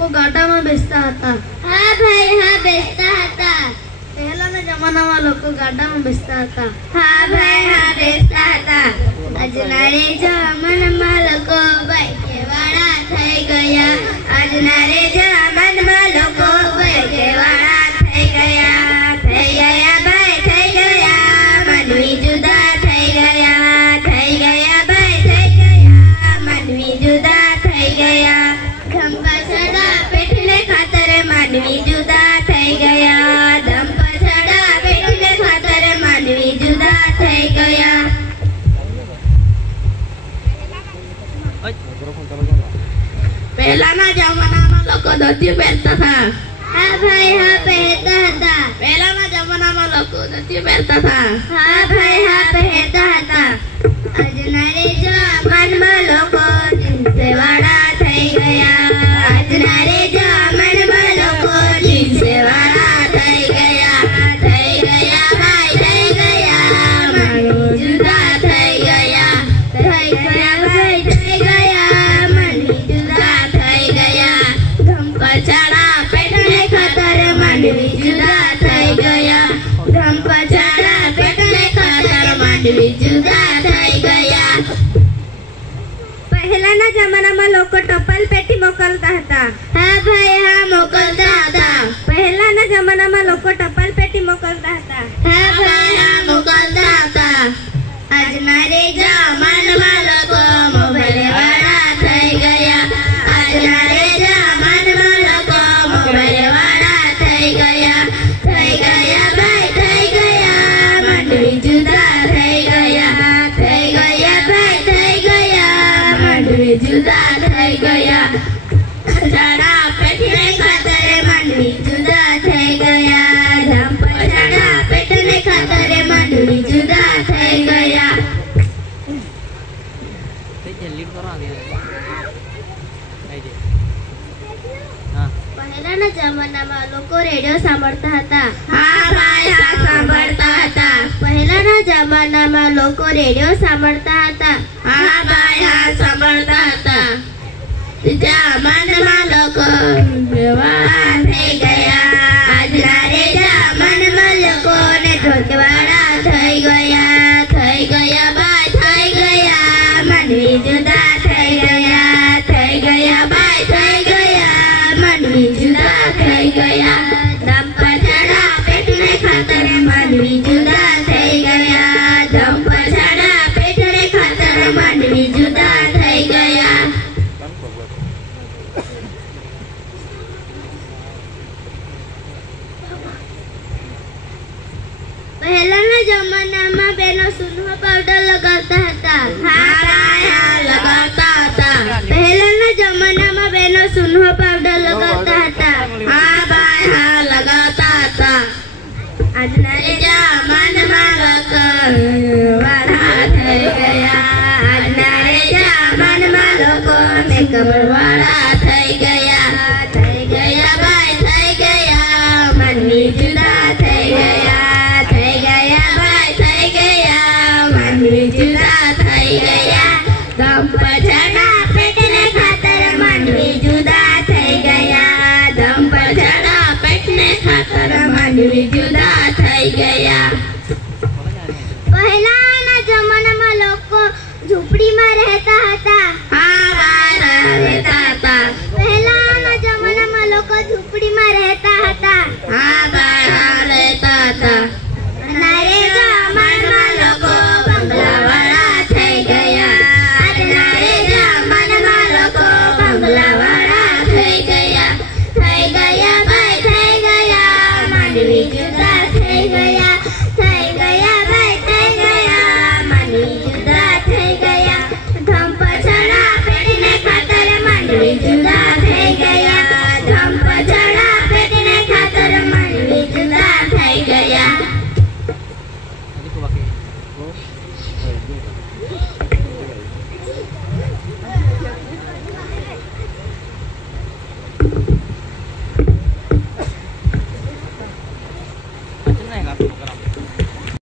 લોકો ગાડામાં બેસતા હતા. હા ભાઈ, હા બેસતા હતા. પહેલાના જમાનામાં લોકો ગાડામાં બેસતા હતા. હા ભાઈ, હા બેસતા હતા. આજના રે જમાનામાં લોકો બાઈકે વાળા થઈ ગયા. આજના રે જમાનામાં લોકો બાઈકે વાળા થઈ ગયા. થઈ ગયા ભાઈ, થઈ ગયા. માનવી જુદા થઈ ગયા. થઈ ગયા ભાઈ, થઈ ગયા. માનવી જુદા થઈ ગયા. ધમ પાછળના પેટને ખાતર માનવી જુદા થઈ ગયા. ધમ પાછળના પેટને ખાતર માનવી જુદા થઈ ગયા. પહેલાના જમાનામાં લોકો ધોતી પહેરતા હતા. હા ભાઈ, હા પહેરતા હતા. પહેલાના જમાનામાં લોકો ધોતી પહેરતા હતા. હા ભાઈ, હા પહેરતા હતા. આજના રે જમાનામાં લોકો જીન્સે વાળા થઈ ગયા. આજના રે જમાનામાં લોકો જીન્સે વાળા થઈ ગયા. થઈ ગયા ભાઈ, થઈ ગયા. માનવી જુદા થઈ ગયા. થઈ ગયા ભાઈ, થઈ ગયા. માનવી જુદા થઈ ગયા. ધમ પછાડા પેટને ખાતર માનવી જુદા થઈ ગયા. ધમ પછાડા પેટને ખાતર માનવી જુદા થઈ ગયા. પહેલાના જમાનામાં લોકો ટપાલ પેટી મોકલતા હતા. હા ભાઈ, હા મોકલતા હતા. પહેલાના જમાનામાં લોકો ટપાલ પેટી મોકલતા હતા. હા ભાઈ, હા મોકલતા હતા. આજના રે જમાનામાં લોકો મોબાઈલ વાળા થઈ ગયા. આજના રે જમાનામાં લોકો મોબાઈલ વાળા થઈ ગયા. થઈ ગયા ભાઈ, થઈ ગયા. માનવી જુદા થઈ ગયા. થઈ ગયા ભાઈ, થઈ ગયા. માનવી જુદા થઈ ગયા. પછાડા પેટને ખાતર માનવી જુદા થઈ ગયા. ધમ પછાડા પેટને ખાતર માનવી જુદા થઈ ગયા. પહેલાના જમાનામાં લોકો રેડિયો સાંભળતા હતા. હા ભાઈ, હા સાંભળતા હતા. પહેલાના જમાનામાં લોકો રેડિયો સાંભળતા હતા. હા ભાઈ, હા સાંભળતા હતા. જમાનામાં લોકો વાળા થઈ ગયા. આજના રે જમાનામાં લોકોને ઢોકવાળા થઈ ગયા. થઈ ગયા ભાઈ, થઈ ગયા. માનવી જુદા થઈ ગયા. થઈ ગયા ભાઈ, થઈ ગયા. માનવી જુદા થઈ ગયા. ધમ પછાડા પેટને ખાતર માનવી જુદા થઈ ગયા. ધમ પછાડા પેટને ખાતર માનવી જુદા થઈ ગયા. પહેલાના જમાનામાં બહેનો સુનો પાવડર લગાવતા હતા. હા